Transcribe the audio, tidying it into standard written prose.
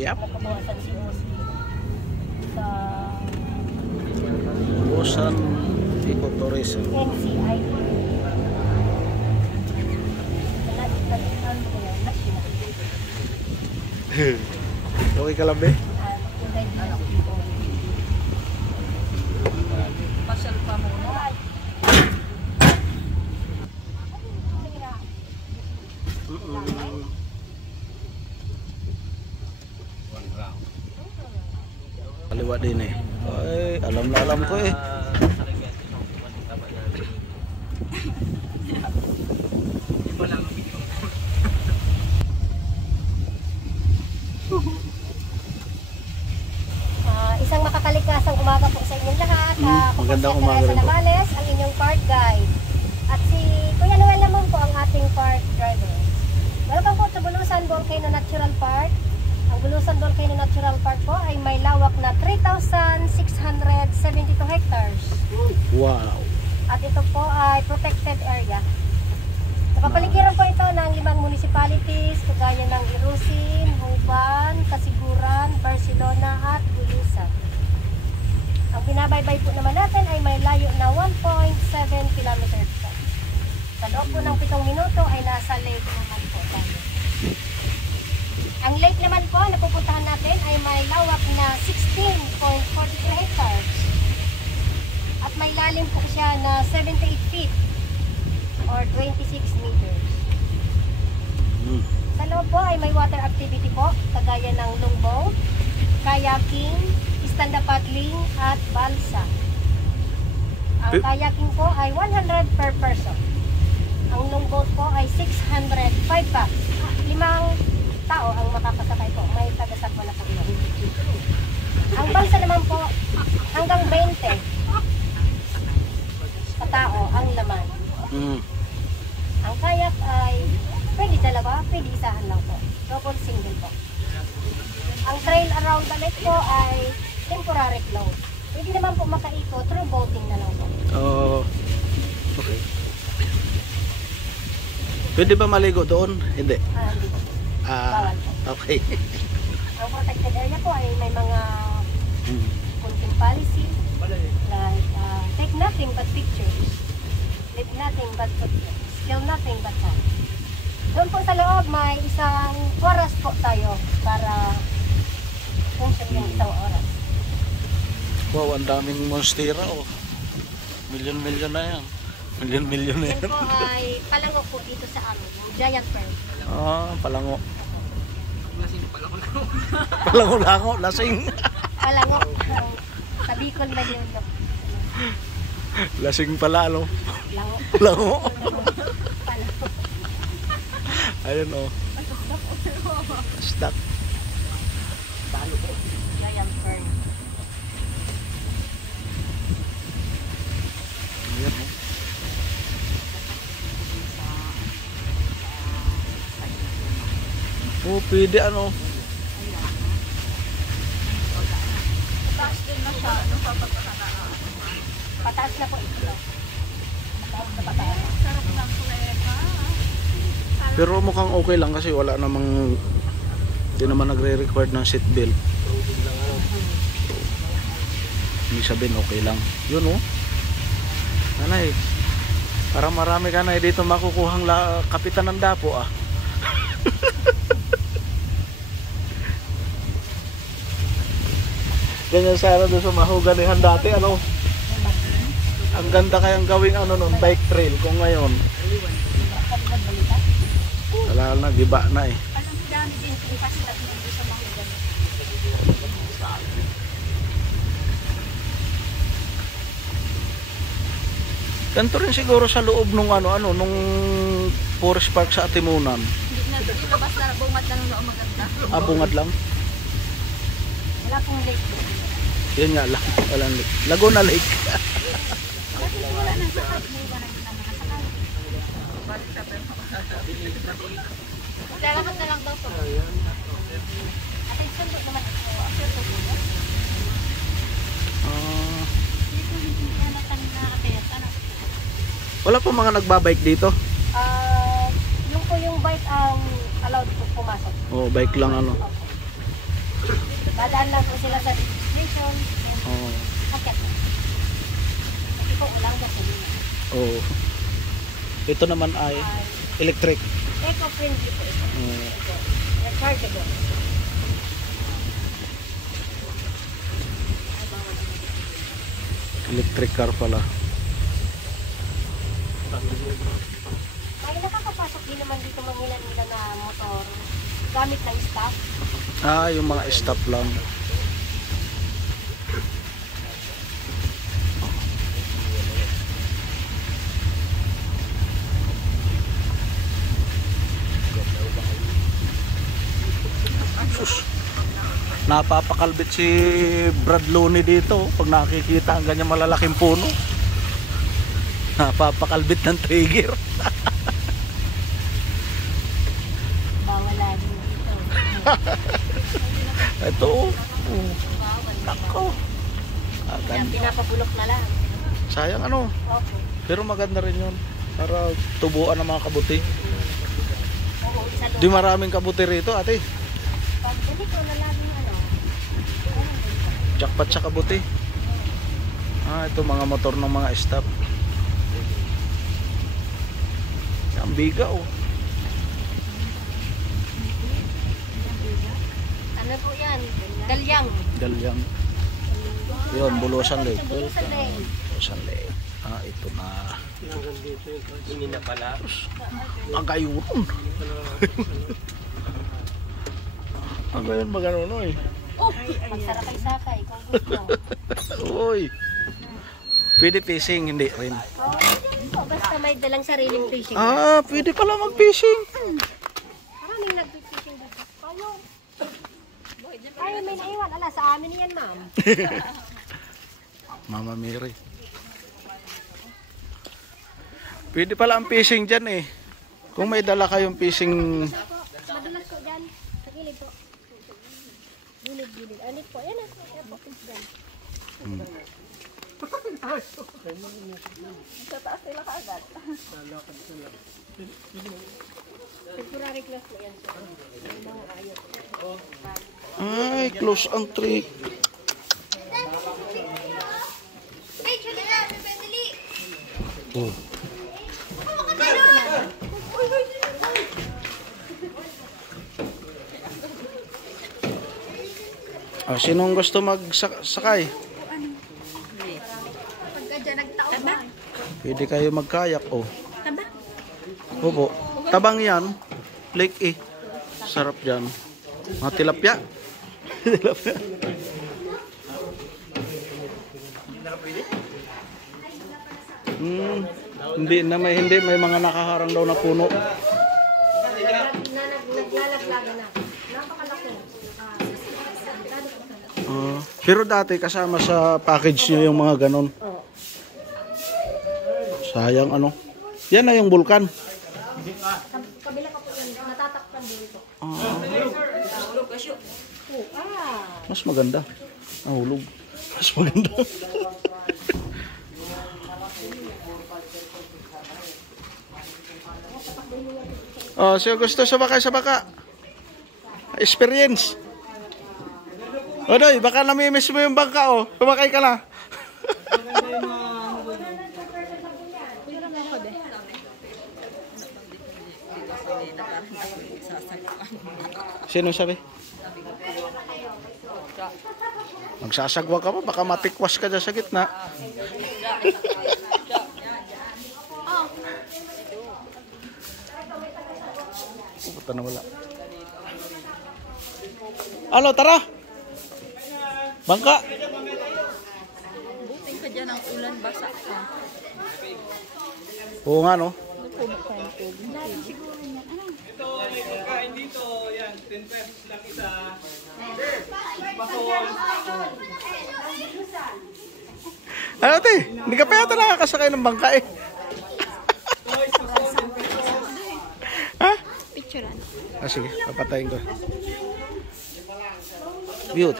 Yep. Napabawasan si OC sa Busan Ecotourism. NCI. Okay ka lang, be? Pasyal pa muna. Kaliwa din eh. Ay, alam na alam ko eh. Isang makakalikasang umaga po sa inyong lahat. Magandang umaga rin po. Navales, ang inyong park guide. At si Kuya Noel naman po ang ating park driver. Welcome po sa Bulusan Volcano Natural Park. Ang Bulusan Volcano Natural Park po ay may lawak na 3,672 hectares. Wow. At ito po ay protected area. Napapaligiran po ito ng 5 municipalities, kagaya ng Irusin, Huban, Kasiguran, Barcelona at Bulusan. Ang binabaybay po naman natin ay may layo na 1.7 kilometers. Sa loob po ng 7 minuto ay nasa lake naman po tayo. Ang lake naman po na pupuntahan natin ay may lawak na 16.43 hectares. At may lalim po siya na 78 feet or 26 meters. Sa loob po ay may water activity po, kagaya ng longboat, kayaking, stand-up paddling at balsa. Ang kayaking po ay 100 per person. Ang longboat po ay 605 bucks. 5 tao ang makakasakay po. May tagasakwa na po ilo. Ang balsa naman po hanggang 20 katao ang laman. Ang kayak ay pwede dalawa, pwede isahan lang po. Double single po. Ang trail around the lake po ay temporary closed. Pwede naman po makaikot through boating na lang po. Oh, okay. Pwede ba maligo doon? Hindi. Hindi. Bawal po. Okay. Ang protected area po ay may mga content policy like take nothing but pictures, leave nothing but footprints, kill nothing but time. Doon po sa loob may isang oras po tayo para function yung isang oras. Wow, ang daming monstera oh. Milyon-milyon na yan. Milyon-milyon na Yan yan. po ay palango po dito sa amin, yung giant pearl. Palango. Palango-lango, lasing. Palango. Sa Bicol na yun. Lasing pala, ano? Lango. Lango. Palango. Ayun oh. Stuck. Giant pearl. Ayan oh. Oh, pwede ano. Pataas din na siya. Pataas na po ito. Pataas na pataas. Sarap ng kuleka. Pero mukhang okay lang kasi wala namang, hindi naman nagre-record ng seatbelt. Hindi sabihin okay lang. Yun oh. Nanay, parang marami ka na dito makukuhang kapitan ng dapo ah. Ganyan sana doon sa Mahuganihan dati ano. Ang ganda kayang gawing ano nun, bike trail kung ngayon. Wala na, giba na eh. Alam mo dami din kung pasilat mo doon sa mga ganun. Ganito rin siguro sa loob nung ano nung Forest Park sa Atimunan. Hindi na dito basta bungad lang ng maganda. Bungad lang. Wala pong lake. Yun nga lang, walang lake. Laguna Lake. Kasi wala nang sakay. May iwan na nakasakay. Lalakad na lang daw po. Attention po naman ito. Dito hindi na nakakayat. Wala pa mga nagbabike dito? Yung po yung bike ang allowed po pumasok. Oh, bike lang ano. Dadaan lang po sila sa station. Oo. Akit na. Kasi po ulang gasolina. Oo. Ito naman ay electric. Eco-friendly po ito. Rechargeable. Electric car pala. Ay, nakakapasok din naman dito mangilan-ilan na motor. Gamit ng staff. Ah, yung mga stop lang. Sus. Napapakalbit si Brad Looney dito pag nakikita ang ganyan malalaking puno. Napapakalbit ng trigger. Bawal lagi dito. Ito. Nako. Kaya pinapabulok na lang. Sayang ano. Opo. Pero maganda rin yun. Para tubuan ng mga kabuti. Oo, isa doon. Di maraming kabuti rito ate. Pag hindi ko na laging ano. Jackpot sa kabuti. Ah, ito mga motor ng mga stop. Ang biga oh. Ano po yan? Dalyang. Galyang. Yun, Bulusan Lake. Bulusan Lake. Bulusan Lake. Ah, ito na. Hindi na pala. Ang gayuron. Ang gayon ba ganun eh. Oh, magsarakay-sakay kung gusto. Uy. Pwede fishing, hindi rin. Oh, yan po. Basta may dalang sariling fishing. Ah, pwede pala mag-fishing. Maraming nag-fishing dito. Tayo may naiwan. Ala, sa amin yan, ma'am. Mama Mary. Pwede pala ang fishing dyan eh. Kung may dala kayong fishing. Madulas ko dyan. Sa gilid po. Gilid-gilid. Anit po. Yan na. Yan po. Dyan. Sa taas sila kaagad. Temporary class po yan. Yung mga ayot. Ay, close ang trick. Oh. Ah, sinong gusto magsakay? Pwede kayo magkayak oh. Opo. Tabang yan. Lake eh. Sarap dyan. Mga tilapia. Tilapia. Hindi may mga nakaharang daw na puno. Naglalaglaga na. Napakalaki. Pero dati kasama sa package nyo yung mga ganon. Sayang ano. Yan na yung bulkan. Kabila ka po yan. Natatakpan dito. Mas maganda. Nahulog. Mas maganda. Oh, so gusto sumakay sa baka. Experience. Odoy, baka namimiss mo yung bangka oh. Sumakay ka na. Sino sabi? Magsasagwa ka pa, baka matikwas ka dyan sa gitna. Pupunta na wala. Ano, tara! Bangka! Buting ka dyan ang ulan, basa ka. Oo nga no. Ano te? Hindi ka pa yata nakakasakay ng bangka eh. Ha? Picturean. Ah sige, papatayin ko. Beauty.